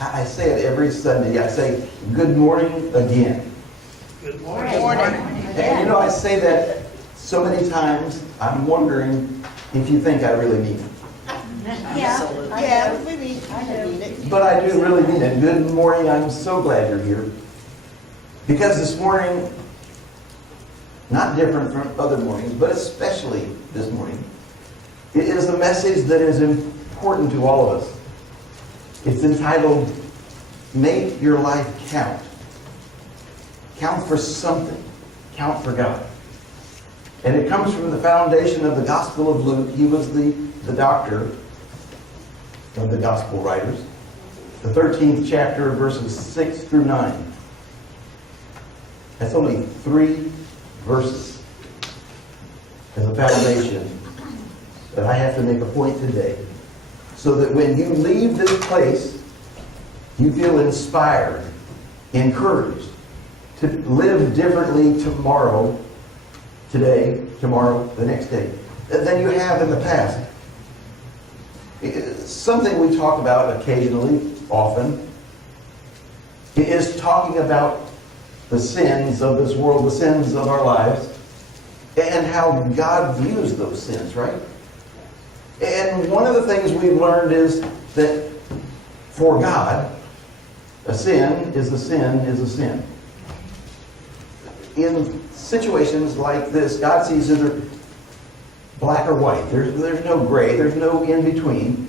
I say it every Sunday. I say, good morning again. Good Morning. And I say that so many times, I'm wondering if you think I really mean it. Yeah, we mean it. But I do really mean it. Good morning. I'm so glad you're here. Because this morning, not different from other mornings, but especially this morning, it is a message that is important to all of us. It's entitled, Make Your Life Count. Count for something. Count for God. And it comes from the foundation of the Gospel of Luke. He was the doctor of the Gospel writers. The 13th chapter, verses 6 through 9. That's only 3 verses as a foundation. But I have to make a point today, so that when you leave this place, you feel inspired, encouraged to live differently tomorrow, today, tomorrow, the next day, than you have in the past. Something we talk about occasionally, often, is talking about the sins of this world, the sins of our lives, and how God views those sins, right? And one of the things we've learned is that for God, a sin is a sin is a sin. In situations like this, God sees either black or white. There's no gray. There's no in between.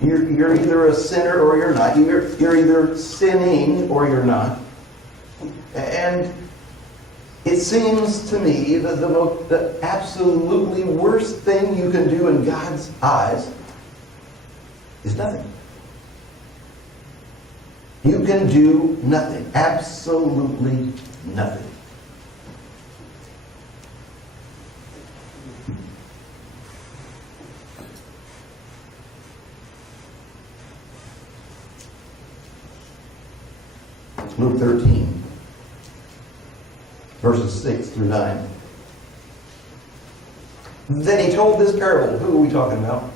You're either a sinner or you're not. You're either sinning or you're not. And it seems to me that the absolutely worst thing you can do in God's eyes is nothing. You can do nothing. Absolutely nothing. Luke 13. Verses 6 through 9. Then he told this parable. Who are we talking about?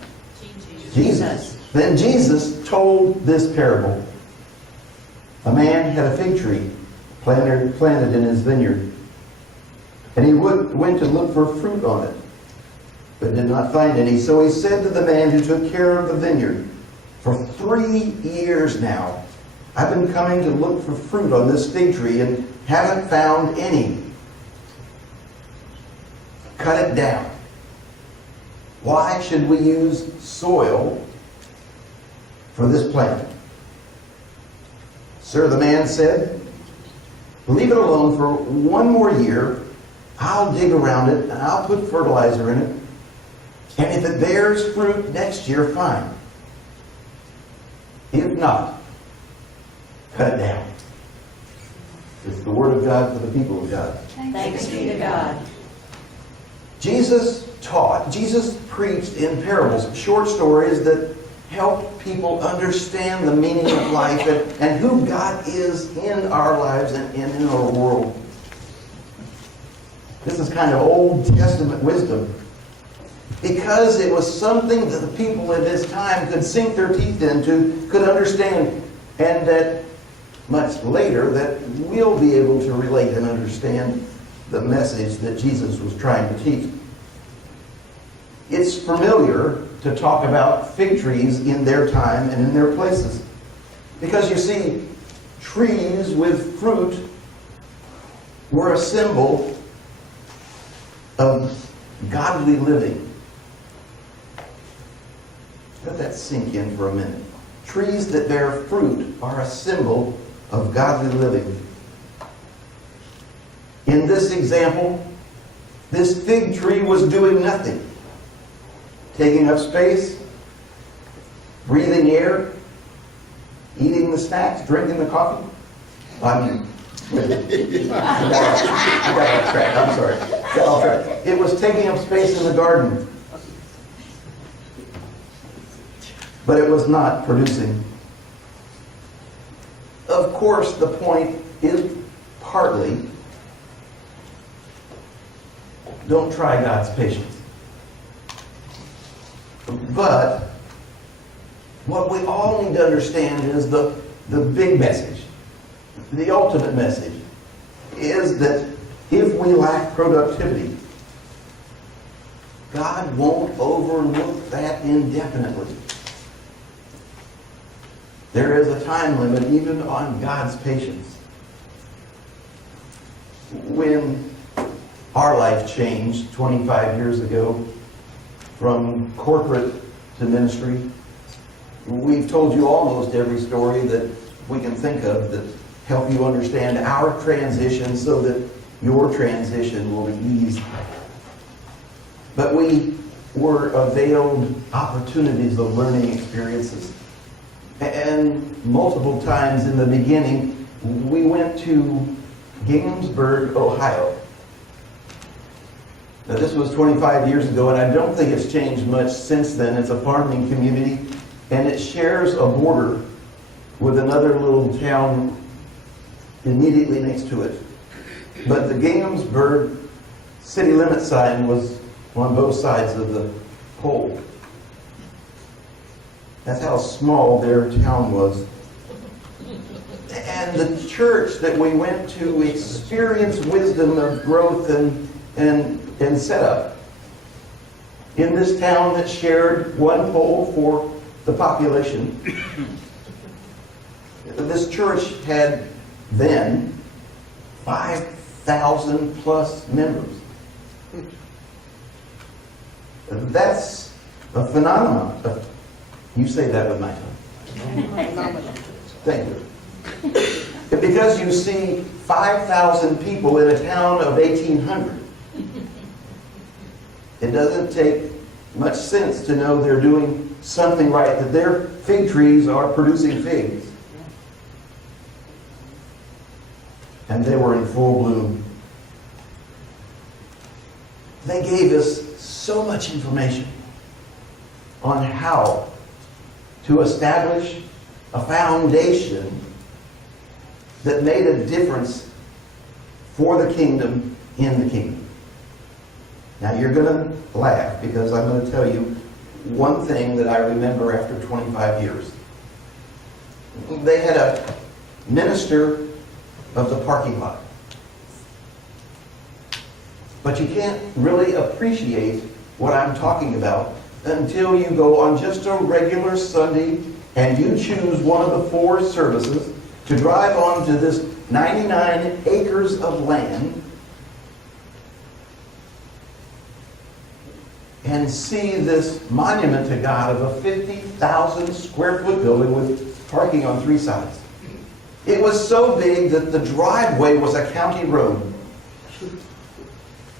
Jesus. Then Jesus told this parable. A man had a fig tree planted in his vineyard. And he went to look for fruit on it, but did not find any. So he said to the man who took care of the vineyard, for 3 years now, I've been coming to look for fruit on this fig tree and haven't found any. Cut it down. Why should we use soil for this plant? Sir, the man said, leave it alone for 1 more year. I'll dig around it and I'll put fertilizer in it. And if it bears fruit next year, fine. If not, cut it down. It's the word of God for the people of God. Thanks be to God. Jesus taught, Jesus preached in parables, short stories that help people understand the meaning of life and who God is in our lives and in our world. This is kind of Old Testament wisdom, because it was something that the people at his time could sink their teeth into, could understand, and that much later that we'll be able to relate and understand the message that Jesus was trying to teach. It's familiar to talk about fig trees in their time and in their places, because you see, trees with fruit were a symbol of godly living. Let that sink in for a minute. Trees that bear fruit are a symbol of godly living. In this example, this fig tree was doing nothing. Taking up space, breathing air, eating the snacks, drinking the coffee. I mean, I got off track. I'm sorry. Got off track. It was taking up space in the garden, but it was not producing. Of course, the point is partly, don't try God's patience. But what we all need to understand is the the big message, the ultimate message, is that if we lack productivity, God won't overlook that indefinitely. There is a time limit even on God's patience. When our life changed 25 years ago from corporate to ministry, we've told you almost every story that we can think of that help you understand our transition so that your transition will be easy. But we were availed opportunities of learning experiences. And multiple times in the beginning, we went to Gainsburg, Ohio. Now, this was 25 years ago, and I don't think it's changed much since then. It's a farming community, and it shares a border with another little town immediately next to it. But the Gainsburg city limit sign was on both sides of the pole. That's how small their town was. And the church that we went to experienced wisdom of growth and setup. In this town that shared one pole for the population, this church had then 5,000 plus members. That's a phenomenon. You say that with my tongue. Thank you. Because you see 5,000 people in a town of 1,800. It doesn't take much sense to know they're doing something right, that their fig trees are producing figs. And they were in full bloom. They gave us so much information on how to establish a foundation that made a difference for the kingdom in the kingdom. Now you're going to laugh because I'm going to tell you one thing that I remember after 25 years. They had a minister of the parking lot. But you can't really appreciate what I'm talking about until you go on just a regular Sunday and you choose one of the 4 services to drive onto this 99 acres of land and see this monument to God of a 50,000 square foot building with parking on 3 sides. It was so big that the driveway was a county road.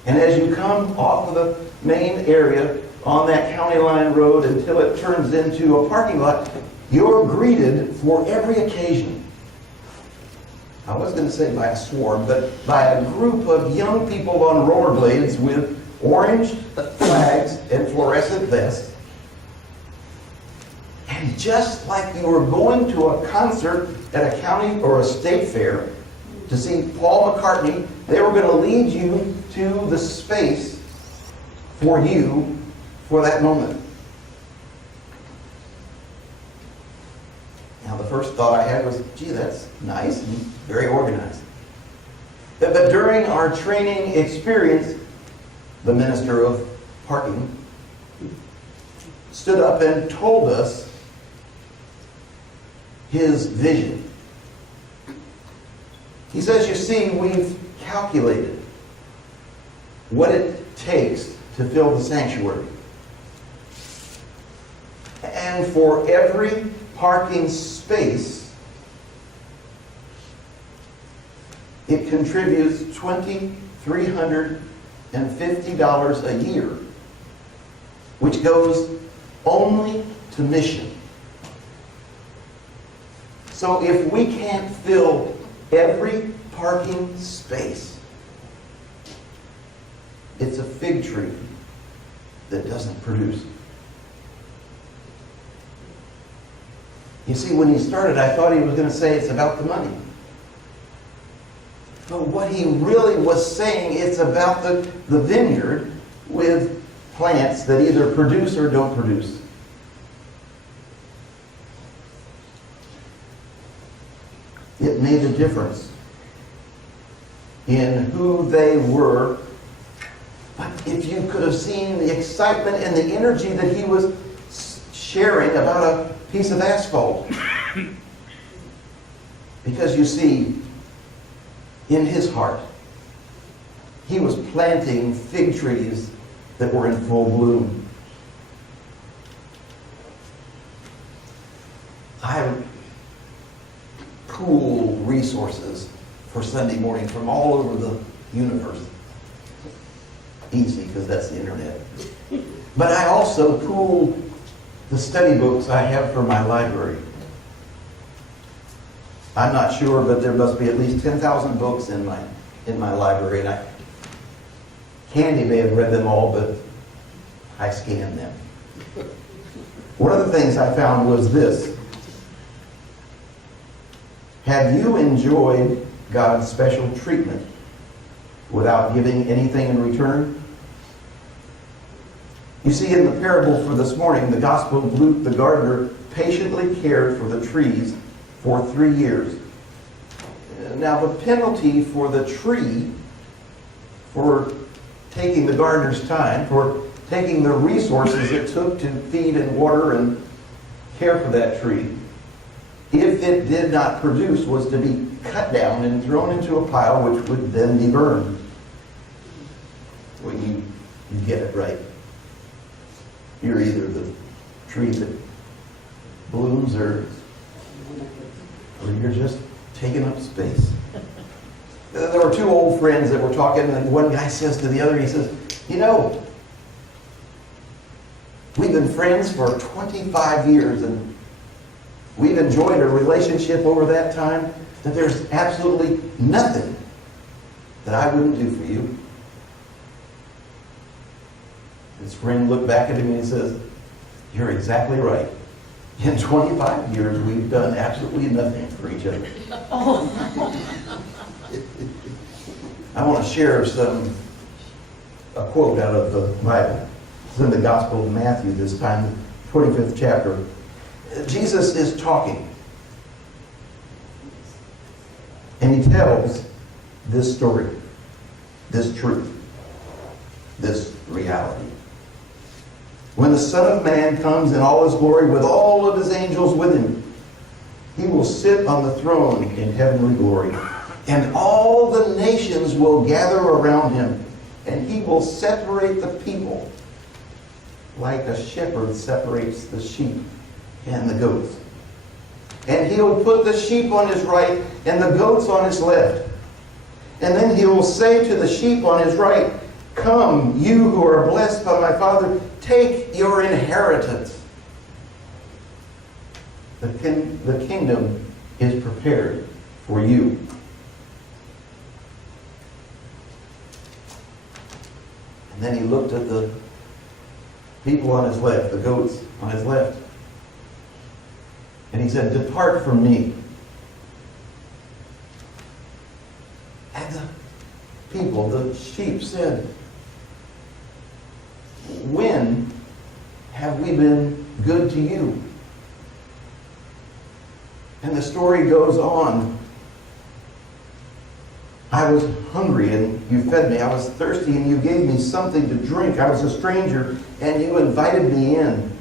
And as you come off of the main area on that county line road until it turns into a parking lot, you're greeted for every occasion. I was going to say by a swarm, but by a group of young people on rollerblades with orange flags and fluorescent vests. And just like you were going to a concert at a county or a state fair to see Paul McCartney, they were going to lead you to the space for you for that moment. Now the first thought I had was, gee, that's nice and very organized. But during our training experience, the minister of parking stood up and told us his vision. He says, you see, we've calculated what it takes to fill the sanctuary. And for every parking space, it contributes $2,350 a year, which goes only to mission. So if we can't fill every parking space, it's a fig tree that doesn't produce. You see, when he started, I thought he was going to say it's about the money. But what he really was saying, it's about the vineyard with plants that either produce or don't produce. It made a difference in who they were. But if you could have seen the excitement and the energy that he was sharing about a piece of asphalt. Because you see, in his heart, he was planting fig trees that were in full bloom. I pool resources for Sunday morning from all over the universe. Easy, because that's the internet. But I also pool the study books I have for my library. I'm not sure, but there must be at least 10,000 books in my library. And Candy may have read them all, but I scanned them. One of the things I found was this. Have you enjoyed God's special treatment without giving anything in return? You see, in the parable for this morning, the Gospel of Luke, the gardener patiently cared for the trees for 3 years. Now, the penalty for the tree, for taking the gardener's time, for taking the resources it took to feed and water and care for that tree, if it did not produce, was to be cut down and thrown into a pile, which would then be burned. Well, you get it right. You're either the tree that blooms or you're just taking up space. There were two old friends that were talking, and one guy says to the other, he says, you know, we've been friends for 25 years, and we've enjoyed a relationship over that time, that there's absolutely nothing that I wouldn't do for you. His friend looked back at him and he says, you're exactly right. In 25 years, we've done absolutely nothing for each other. I want to share a quote out of the Bible. It's in the Gospel of Matthew this time, 25th chapter. Jesus is talking. And he tells this story, this truth, this reality. When the Son of Man comes in all his glory with all of his angels with him, he will sit on the throne in heavenly glory. And all the nations will gather around him, and he will separate the people like a shepherd separates the sheep and the goats. And he'll put the sheep on his right and the goats on his left. And then he will say to the sheep on his right, come, you who are blessed by my Father, take your inheritance. The kingdom is prepared for you. And then he looked at the people on his left, the goats on his left. And he said, depart from me. And the people, the sheep said, when have we been good to you? And the story goes on. I was hungry and you fed me. I was thirsty and you gave me something to drink. I was a stranger and you invited me in.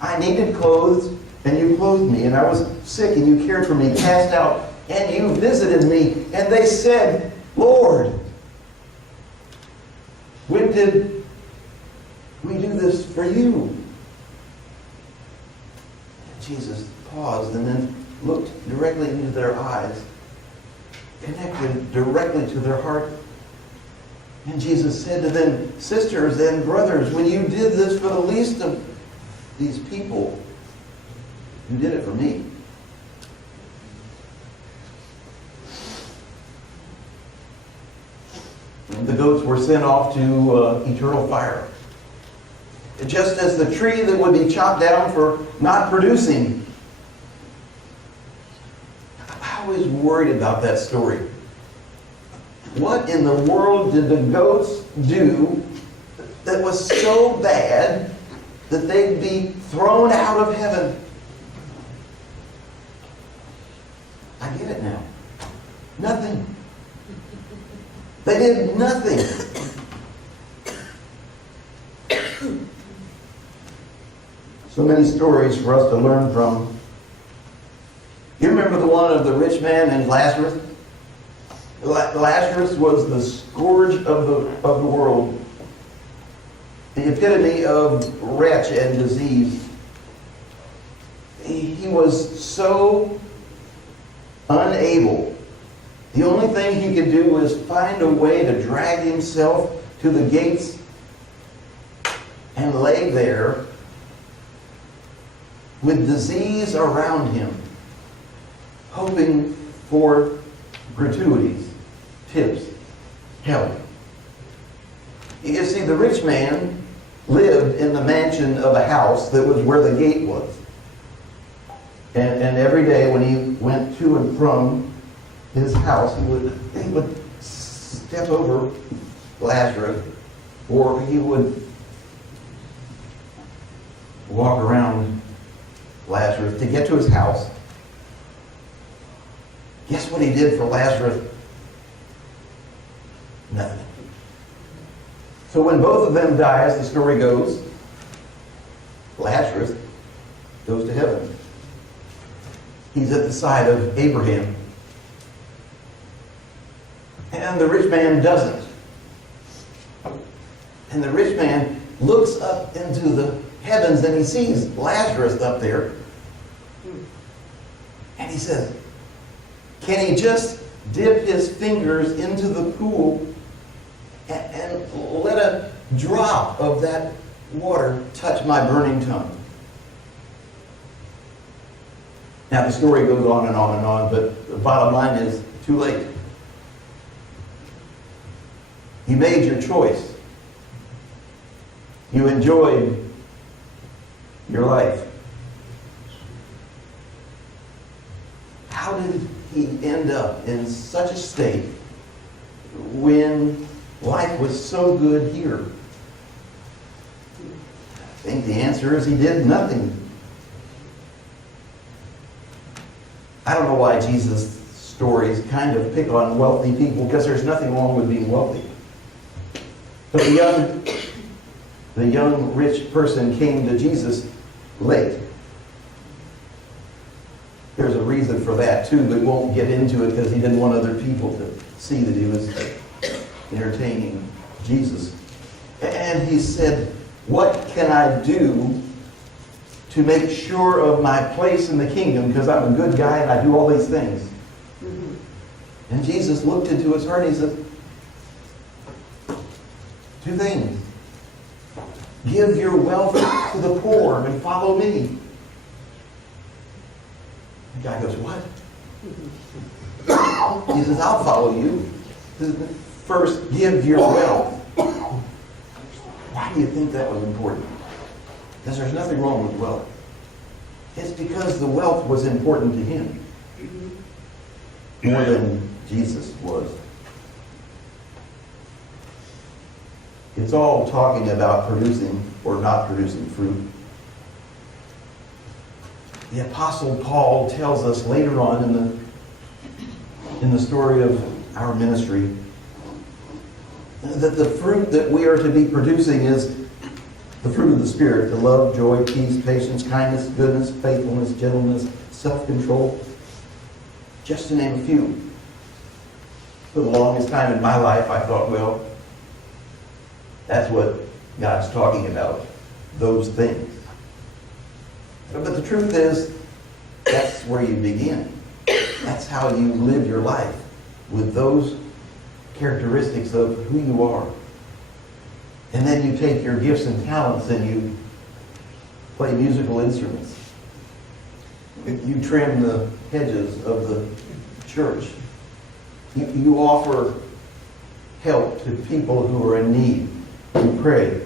I needed clothes and you clothed me. And I was sick and you cared for me, cast out, and you visited me. And they said, Lord, when did we do this for you? And Jesus paused and then looked directly into their eyes, connected directly to their heart. And Jesus said to them, sisters and brothers, when you did this for the least of these people, you did it for me. And the goats were sent off to eternal fire. Just as the tree that would be chopped down for not producing. I was worried about that story. What in the world did the goats do that was so bad that they'd be thrown out of heaven? I get it now. Nothing. They did nothing. So many stories for us to learn from. You remember the one of the rich man and Lazarus? Lazarus was the scourge of the world, the epitome of wretch and disease. He was so unable. The only thing he could do was find a way to drag himself to the gates and lay there with disease around him, hoping for gratuities, tips, help. You see, the rich man lived in the mansion of a house that was where the gate was. And every day when he went to and from his house, he would step over Lazarus, or he would walk around Lazarus to get to his house. Guess what he did for Lazarus? Nothing. So when both of them die, as the story goes, Lazarus goes to heaven. He's at the side of Abraham. And the rich man doesn't. And the rich man looks up into the heavens and he sees Lazarus up there. And he says, can he just dip his fingers into the pool and let a drop of that water touch my burning tongue? Now the story goes on and on and on, but the bottom line is, too late. You made your choice. You enjoyed your life. How did he end up in such a state when life was so good here? I think the answer is he did nothing. I don't know why Jesus' stories kind of pick on wealthy people, because there's nothing wrong with being wealthy. But the young rich person came to Jesus late. There's a reason for that too, but we won't get into it because he didn't want other people to see that he was entertaining Jesus. And he said, what can I do to make sure of my place in the kingdom, because I'm a good guy and I do all these things? Mm-hmm. And Jesus looked into his heart and he said, 2 things. Give your wealth to the poor and follow me. The guy goes, what? He says, I'll follow you. First, give your wealth. Why do you think that was important? Because there's nothing wrong with wealth. It's because the wealth was important to him more than Jesus was. It's all talking about producing or not producing fruit. The Apostle Paul tells us later on in the story of our ministry that the fruit that we are to be producing is the fruit of the Spirit: the love, joy, peace, patience, kindness, goodness, faithfulness, gentleness, self-control, just to name a few. For the longest time in my life, I thought, well, that's what God's talking about, those things. But the truth is, that's where you begin. That's how you live your life, with those characteristics of who you are. And then you take your gifts and talents and you play musical instruments. You trim the hedges of the church. You offer help to people who are in need. You pray.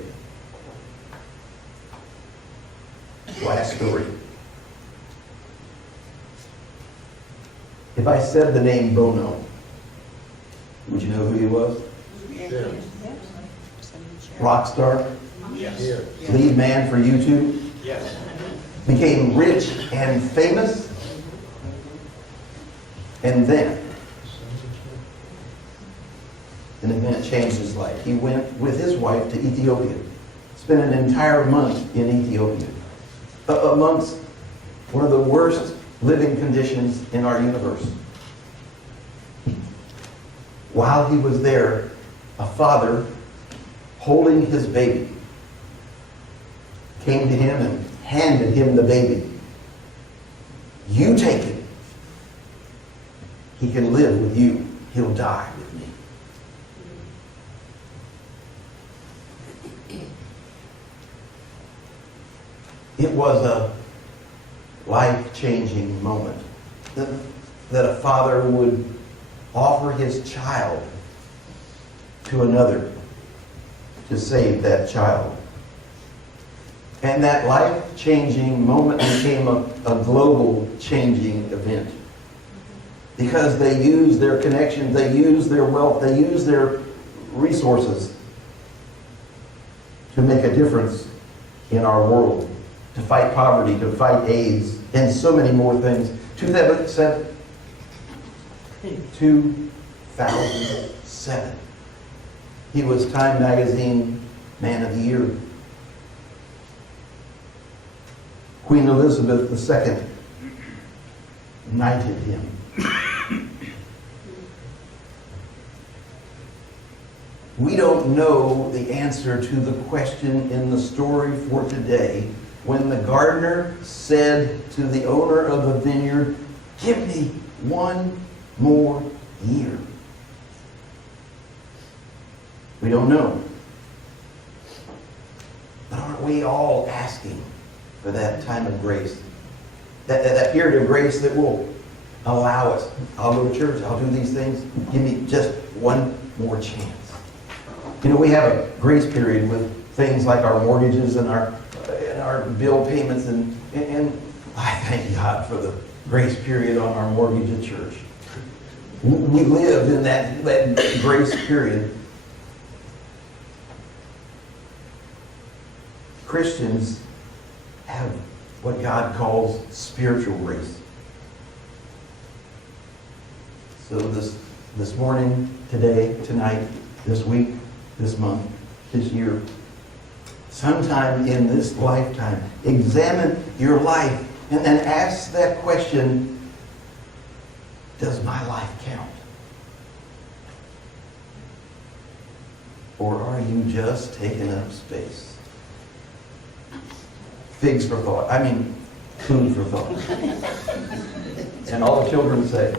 Last story. If I said the name Bono, would you know who he was? Yes. Rock star? Yes. Lead man for U2? Yes. Became rich and famous? And then an event changed his life. He went with his wife to Ethiopia, spent an entire month in Ethiopia, amongst one of the worst living conditions in our universe. While he was there, a father holding his baby came to him and handed him the baby. You take it. He can live with you. He'll die with me. It was a life-changing moment that a father would offer his child to another to save that child. And that life-changing moment became a global-changing event. Because they used their connections, they used their wealth, they used their resources to make a difference in our world, to fight poverty, to fight AIDS, and so many more things. 2007, he was Time Magazine Man of the Year. Queen Elizabeth II knighted him. We don't know the answer to the question in the story for today when the gardener said to the owner of the vineyard, "Give me one more year." We don't know. But aren't we all asking for that time of grace? That period of grace that will allow us. I'll go to church. I'll do these things. Give me just one more chance. You know, we have a grace period with things like our mortgages and our bill payments, and I thank God for the grace period on our mortgage at church. We live in that grace period. Christians have what God calls spiritual grace. So this morning, today, tonight, this week, this month, this year, sometime in this lifetime, examine your life and then ask that question, does my life count? Or are you just taking up space? Figs for thought. I mean, food for thought. And all the children say,